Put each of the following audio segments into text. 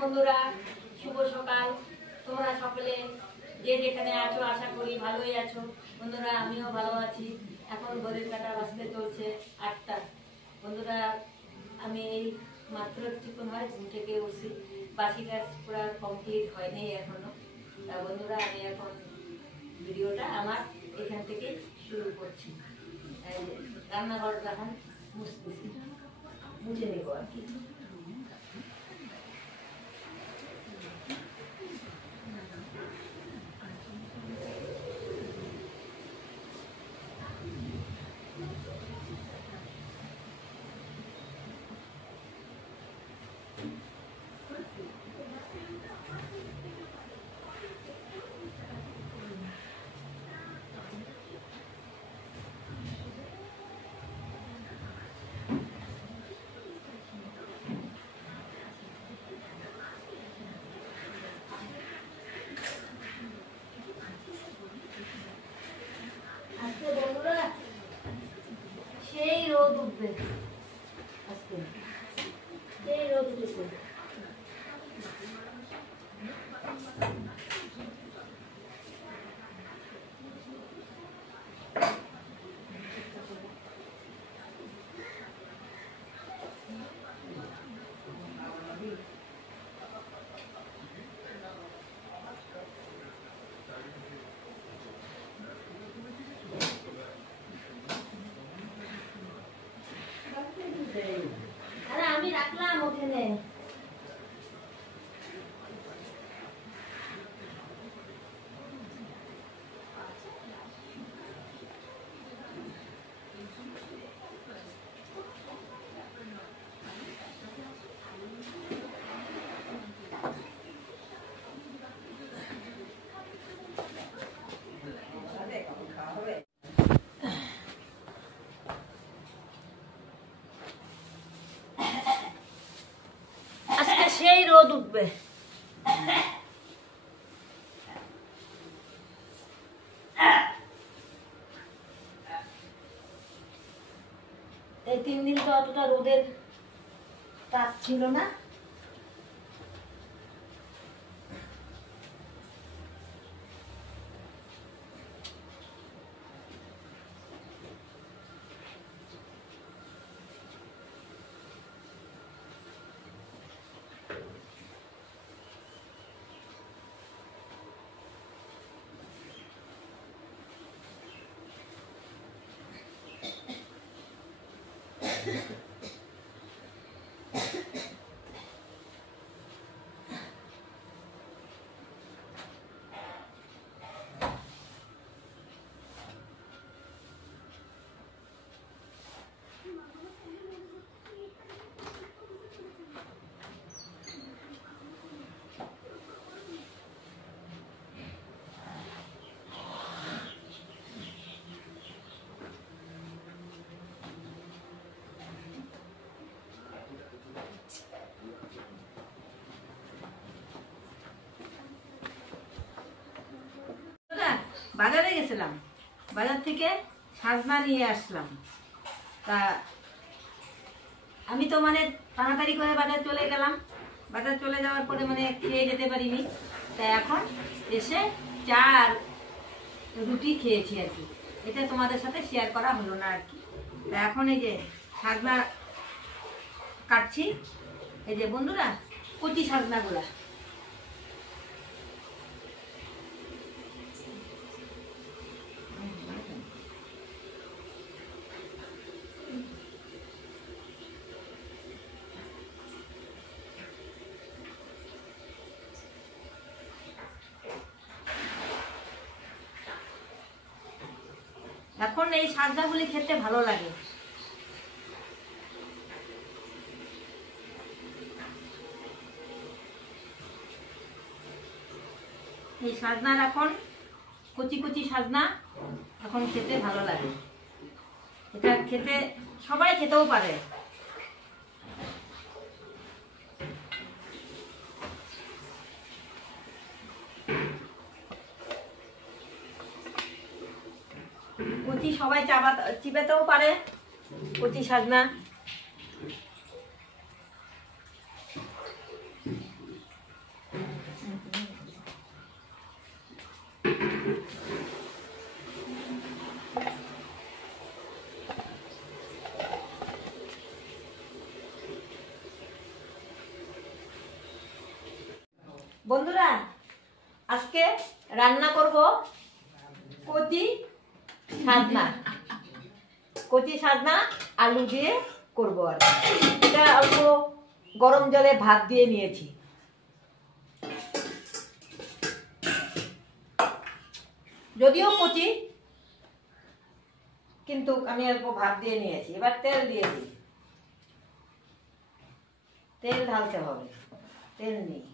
বন্ধুরা, শুভ সকাল। তোমরা সকলে যে যেখানে আছো আশা করি ভালোই আছো। বন্ধুরা, আমিও ভালো আছি। এখন ঘড়ির কাঁটা বাজতে চলছে 8টা। বন্ধুরা, আমি এই মাত্র কিছুক্ষণ হয় ঘুম থেকে উঠছি। বাসি কাজ পুরো কমপ্লিট হয়নি এখনো। তা বন্ধুরা, আমি এখন ভিডিওটা আমার এখান থেকে শুরু করছি। রান্নাঘরটা এখন মুছতেছি, মুছে নেবো আর কি। সেই রোদ উঠবে আজকে, সেই রোদ উঠেছে। আরে আমি রাখলাম ওখানে। আজকে সেই রোদ উঠবে। এই 3 দিন তো অতটা রোদের তাপ ছিল না। বাজারে গেছিলাম, বাজার থেকে সাজনা নিয়ে আসলাম। তা আমি তো তাড়াতাড়ি করে বাজার চলে গেলাম। বাজার চলে যাওয়ার পরে খেয়ে যেতে পারিনি। তাই এখন এসে চা আর রুটি খেয়েছি আর কি। এটা তোমাদের সাথে শেয়ার করা হলো না আর কি। তা এখন এই যে সাজনা কাটছি। এই যে বন্ধুরা, কচি সাজনাগুলা। এখন এই সাজনাগুলি খেতে ভালো লাগে। এই সাজনার এখন কচি কচি সাজনা এখন খেতে ভালো লাগে। এটা খেতে সবাই খেতেও পারে। কচি সবাই চিবাতেও পারে কচি সাজনা। বন্ধুরা, আজকে রান্না করব কচি সাজনা। কচি সাজনা আলু দিয়ে করব। আর এটা অল্প গরম জলে ভাত দিয়ে নিয়েছি। যদিও কচি, কিন্তু আমি অল্প ভাত দিয়ে নিয়েছি। এবার তেল দিয়ে দিই। তেল ঢালতে হবে। তেল নেই।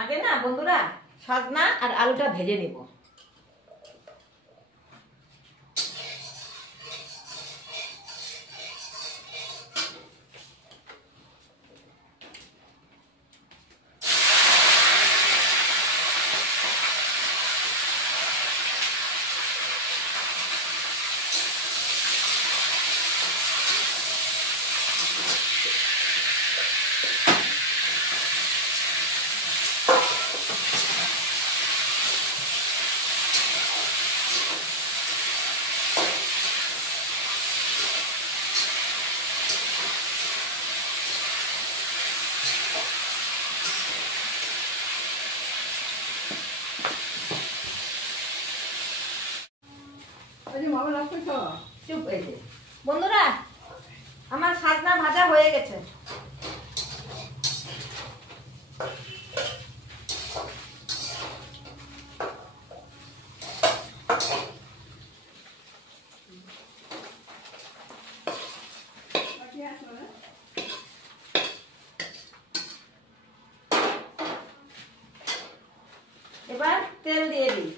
আগে না বন্ধুরা, সাজনা আর আলুটা ভেজে নেব। চুপ এই যে বন্ধুরা, আমার সাজনা ভাজা হয়ে গেছে। এবার তেল দিয়ে দিই।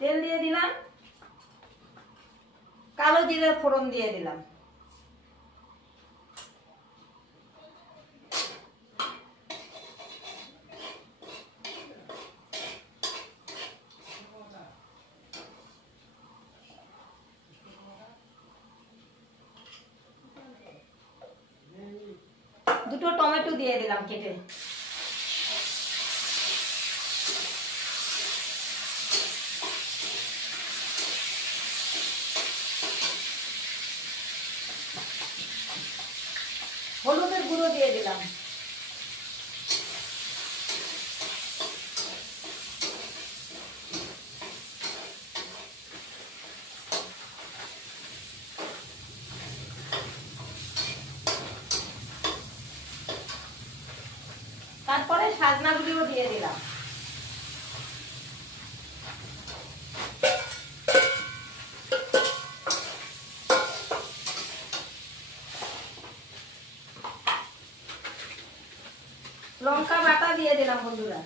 তেল দিয়ে দিলাম, কালো জিরে ফোড়ন দিয়ে দিলাম। দুটো টমেটো দিয়ে দিলাম কেটে। হলুদের গুঁড়ো দিয়ে দিলাম। তারপরে সাজনাগুলিও দিয়ে দিলাম। লঙ্কা বাটা দিয়ে দিলাম বন্ধুরা।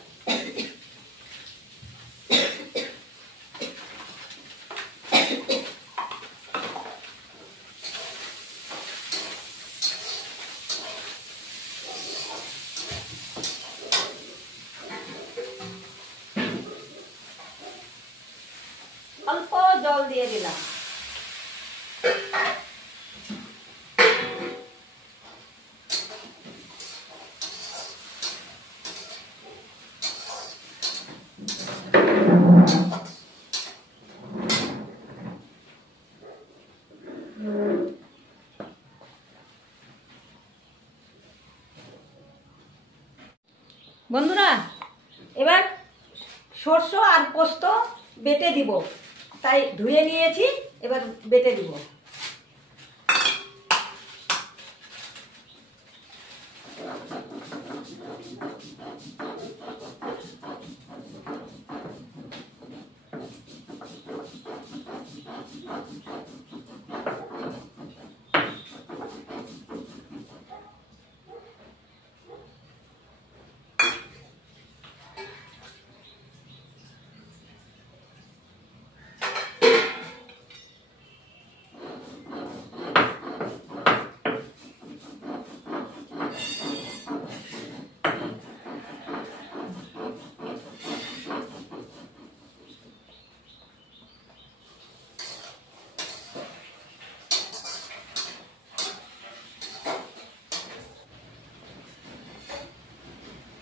অল্প জল দিয়ে দিলাম। বন্ধুরা, এবার সরষ আর পোস্ত বেটে দিব। তাই ধুয়ে নিয়েছি, এবার বেটে দিব।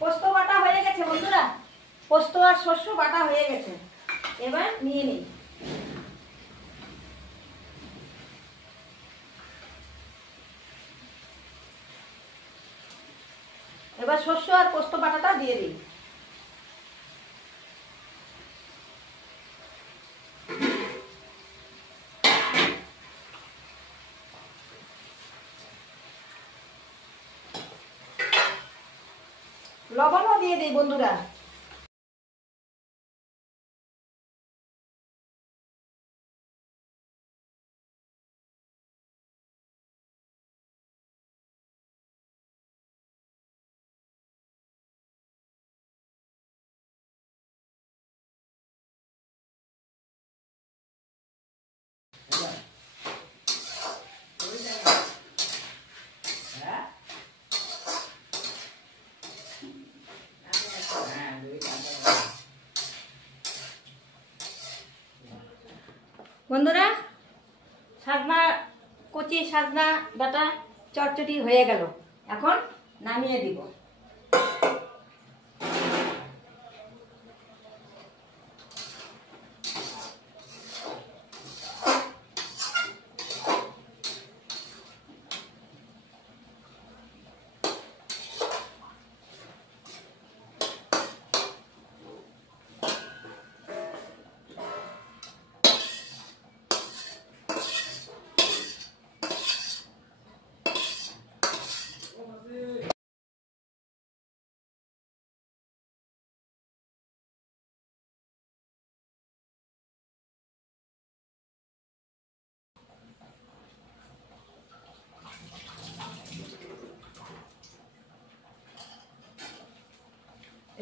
পোস্ত বাটা হয়ে গেছে বন্ধুরা, পোস্ত আর শস্য বাটা হয়ে গেছে। এবার নিয়ে নিই। এবার শস্য আর পোস্ত বাটাটা দিয়ে দিই। লবণও দিয়ে দিই বন্ধুরা। বন্ধুরা, সাজনা কচি সাজনা ডাটা চটচটি হয়ে গেল। এখন নামিয়ে দিব।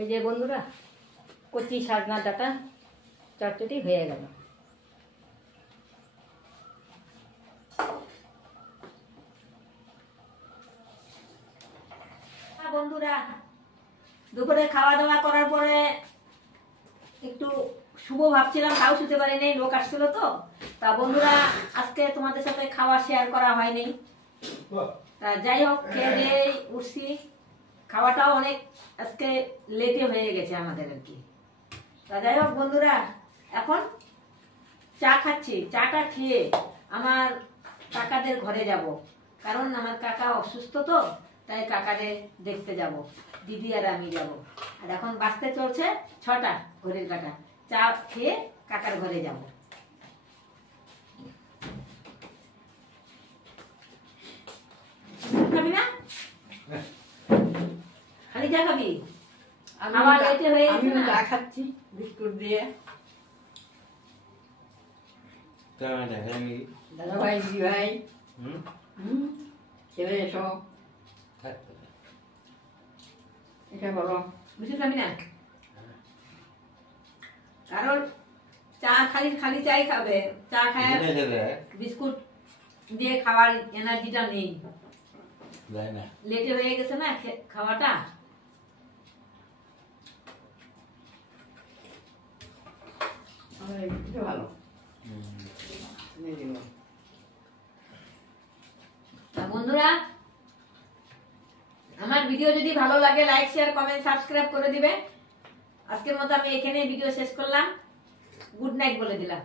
এই যে বন্ধুরা, কচি সাজনা ডাটা চটচটি হয়ে গেল। বন্ধুরা, দুপুরে খাওয়া দাওয়া করার পরে একটু শুভ ভাবছিলাম, তাও শুতে পারিনি, লোক আসছিল তো। তা বন্ধুরা, আজকে তোমাদের সাথে খাওয়া শেয়ার করা হয়নি। তা যাই হোক, খেয়ে দিয়ে উঠছি। খাওয়াটাও অনেক আজকে লেটে হয়ে গেছে আমাদের আর কি। তা যাই হোক বন্ধুরা, এখন চা খাচ্ছি। চাটা খেয়ে আমার কাকাদের ঘরে যাব, কারণ আমার কাকা অসুস্থ তো, তাই কাকাদের দেখতে যাব। দিদি আর আমি যাব। আর এখন বাজতে চলছে 6টা, ঘড়ির কাটা। চা খেয়ে কাকার ঘরে যাব। খাবি না? খালি চা খাবি? খাওয়া লেটে হয়ে গেছে না? চা খাচ্ছি বিস্কুট দিয়ে। দাদা ভাই, জি ভাই, ছেলে এসো, এটা বলো। বিস্কুট খাবি না? কারণ চা খালি খালি চাই খাবে, চা খায় বিস্কুট দিয়ে খাওয়ার এনার্জিটা নেই। লেটে হয়ে গেছে না খাওয়াটা। ভালো। বন্ধুরা, আমার ভিডিও যদি ভালো লাগে লাইক শেয়ার কমেন্ট সাবস্ক্রাইব করে দিবে। আজকের মতো আমি এখানে ভিডিও শেষ করলাম। গুড নাইট বলে দিলাম।